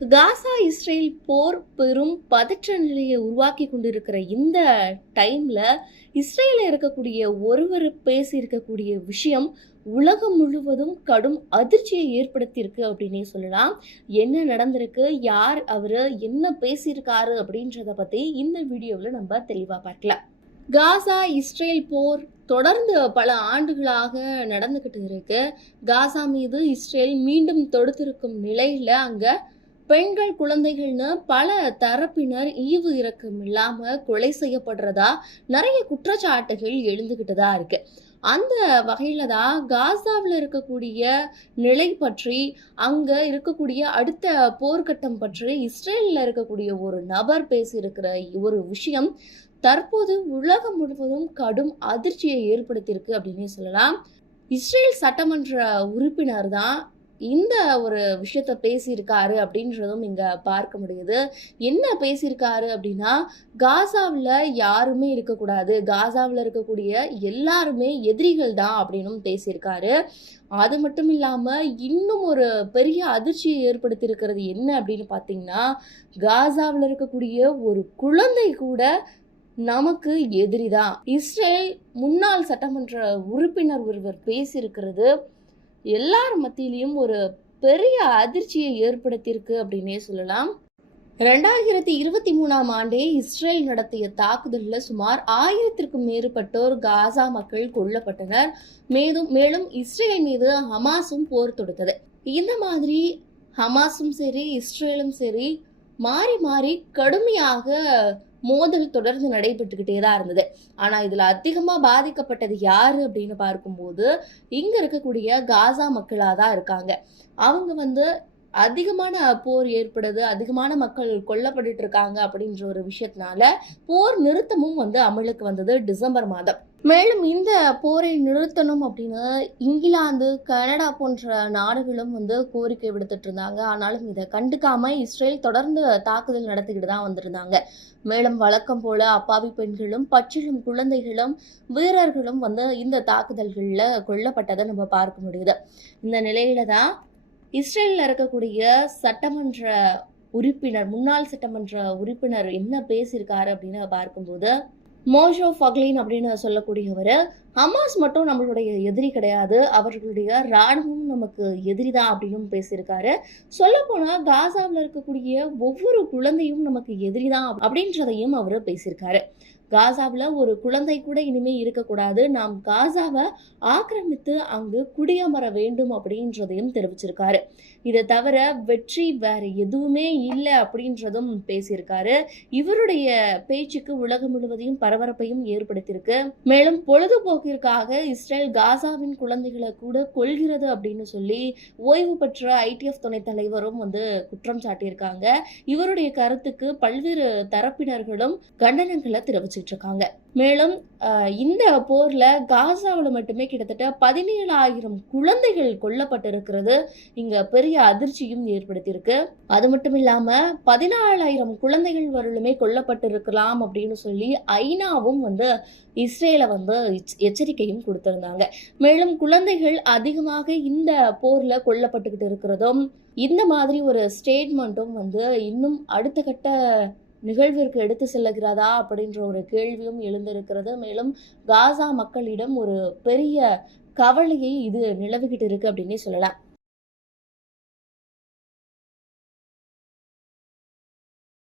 காசா Israel போர் பெரும் பதற்ற நிலையை உருவாக்கி கொண்டிருக்கிற இந்த டைமில் இஸ்ரேலில் இருக்கக்கூடிய ஒருவர் பேசியிருக்கக்கூடிய விஷயம் உலகம் முழுவதும் கடும் அதிர்ச்சியை ஏற்படுத்தியிருக்கு அப்படின்னே சொல்லலாம். என்ன நடந்திருக்கு? யார் அவர்? என்ன பேசியிருக்காரு? அப்படின்றத பற்றி இந்த வீடியோவில் நம்ம தெளிவாக பார்க்கலாம். காசா இஸ்ரேல் போர் தொடர்ந்து பல ஆண்டுகளாக நடந்துக்கிட்டு இருக்கு. காசா மீது இஸ்ரேல் மீண்டும் தொடுத்திருக்கும் நிலையில் அங்கே பெண்கள் குழந்தைகள்னு பல தரப்பினர் ஈவு இறக்கம் இல்லாம கொலை செய்யப்படுறதா நிறைய குற்றச்சாட்டுகள் எழுந்துகிட்டு தான் இருக்கு. அந்த வகையில தான் காசாவில் இருக்கக்கூடிய நிலை பற்றி அங்க இருக்கக்கூடிய அடுத்த போர்க்கட்டம் பற்றி இஸ்ரேலில் இருக்கக்கூடிய ஒரு நபர் பேசியிருக்கிற ஒரு விஷயம் தற்போது உலகம் முழுவதும் கடும் அதிர்ச்சியை ஏற்படுத்தியிருக்கு அப்படின்னே சொல்லலாம். இஸ்ரேல் சட்டமன்ற உறுப்பினர் தான் இந்த ஒரு விஷயத்த பேசியிருக்காரு அப்படின்றதும் இங்க பார்க்க முடியுது. என்ன பேசியிருக்காரு அப்படின்னா காசாவில் யாருமே இருக்கக்கூடாது. காசாவில் இருக்கக்கூடிய எல்லாருமே எதிரிகள் தான் அப்படின்னும் பேசியிருக்காரு. அது மட்டும் இல்லாமல் இன்னும் ஒரு பெரிய அதிர்ச்சியை ஏற்படுத்தியிருக்கிறது என்ன அப்படின்னு பார்த்தீங்கன்னா காசாவில் இருக்கக்கூடிய ஒரு குழந்தை கூட நமக்கு எதிரிதான் இஸ்ரேல் முன்னாள் சட்டமன்ற உறுப்பினர் ஒருவர் பேசியிருக்கிறது எல்லார் மத்தியிலையும் ஒரு பெரிய அதிர்ச்சியை ஏற்படுத்தியிருக்கு அப்படின்னே சொல்லலாம். ரெண்டாயிரத்தி இருபத்தி மூணாம் ஆண்டே இஸ்ரேல் நடத்திய தாக்குதலில் சுமார் ஆயிரத்திற்கும் மேற்பட்டோர் காசா மக்கள் கொல்லப்பட்டனர். மேலும் மேலும் இஸ்ரேல் மீது ஹமாஸும் போர் தொடுத்தது. இந்த மாதிரி ஹமாஸும் சரி இஸ்ரேலும் சரி மாறி மாறி கடுமையாக மோதல் தொடர்ந்து நடைபெற்றுக்கிட்டே தான் இருந்தது. ஆனால் இதில் அதிகமாக பாதிக்கப்பட்டது யார் அப்படின்னு பார்க்கும்போது இங்கே இருக்கக்கூடிய காசா மக்களாக தான் இருக்காங்க. அவங்க வந்து அதிகமான போர் ஏற்படுது அதிகமான மக்கள் கொல்லப்பட்டு இருக்காங்க அப்படின்ற ஒரு விஷயத்தினால போர் நிறுத்தமும் வந்து அமலுக்கு வந்தது டிசம்பர் மாதம். மேலும் இந்த போரை நிறுத்தணும் அப்படின்னு இங்கிலாந்து கனடா போன்ற நாடுகளும் வந்து கோரிக்கை விடுத்துட்டு இருந்தாங்க. ஆனாலும் இதை கண்டுக்காம இஸ்ரேல் தொடர்ந்து தாக்குதல் நடத்திக்கிட்டு தான் வந்திருந்தாங்க. மேலும் வழக்கம் போல அப்பாவி பெண்களும் பச்சிலும் குழந்தைகளும் வீரர்களும் வந்து இந்த தாக்குதல்களில் கொல்லப்பட்டதை நம்ம பார்க்க முடியுது. இந்த நிலையில தான் இஸ்ரேலில் இருக்கக்கூடிய சட்டமன்ற உறுப்பினர் முன்னாள் சட்டமன்ற உறுப்பினர் என்ன பேசியிருக்காரு அப்படின்னு பார்க்கும்போது மோஷோ ஃபக்லின் அப்படின்னு சொல்லக்கூடியவர். ஹமாஸ் மட்டும் நம்மளுடைய எதிரி கிடையாது. அவர்களுடைய ராணுவம் நமக்கு எதிரி தான் அப்படின்னு பேசியிருக்காரு. சொல்லப்போனால் காசாவில் இருக்கக்கூடிய ஒவ்வொரு குழந்தையும் நமக்கு எதிரி தான் அப்படின்றதையும் அவர் பேசியிருக்காரு. காசாவில் ஒரு குழந்தை கூட இனிமே இருக்கக்கூடாது. நாம் காசாவை ஆக்கிரமித்து அங்கு குடியமர வேண்டும் அப்படின்றதையும் தெரிவிச்சிருக்காரு. இதை தவிர வெற்றி வேற எதுவுமே இல்லை அப்படின்றதும் பேசியிருக்காரு. இவருடைய பேச்சுக்கு உலகம் முழுவதையும் பரபரப்பையும் ஏற்படுத்தியிருக்கு. மேலும் பொழுதுபோக்கு பாதுகாப்பிற்காக இஸ்ரேல் காசாவின் குழந்தைகளை கூட கொள்கிறது அப்படின்னு சொல்லி ஓய்வு பெற்ற ஐடிஎஃப் துணைத் தலைவரும் வந்து குற்றம் சாட்டியிருக்காங்க. இவருடைய கருத்துக்கு பல்வேறு தரப்பினர்களும் கண்டனங்களை தெரிவிச்சிட்டு இருக்காங்க. மேலும் இந்த போரில் காசாவில் மட்டுமே கிட்டத்தட்ட பதினேழாயிரம் குழந்தைகள் கொல்லப்பட்டிருக்கிறது. இங்கே பெரிய அதிர்ச்சியும் ஏற்படுத்தியிருக்கு. அது மட்டும் இல்லாமல் பதினாலாயிரம் குழந்தைகள் வரலுமே கொல்லப்பட்டிருக்கலாம் அப்படின்னு சொல்லி ஐநாவும் வந்து இஸ்ரேலை வந்து எச்சரிக்கையும் கொடுத்துருந்தாங்க. மேலும் குழந்தைகள் அதிகமாக இந்த போரில் கொல்லப்பட்டுக்கிட்டு இருக்கிறதும் இந்த மாதிரி ஒரு ஸ்டேட்மெண்ட்டும் வந்து இன்னும் அடுத்த கட்ட நிகழ்விற்கு எடுத்து செல்லுகிறதா அப்படின்ற ஒரு கேள்வியும் எழுந்திருக்கிறது. மேலும் காசா மக்களிடம் ஒரு பெரிய கவலையை இது நிலவுகிட்டு இருக்கு அப்படின்னே சொல்லலாம்.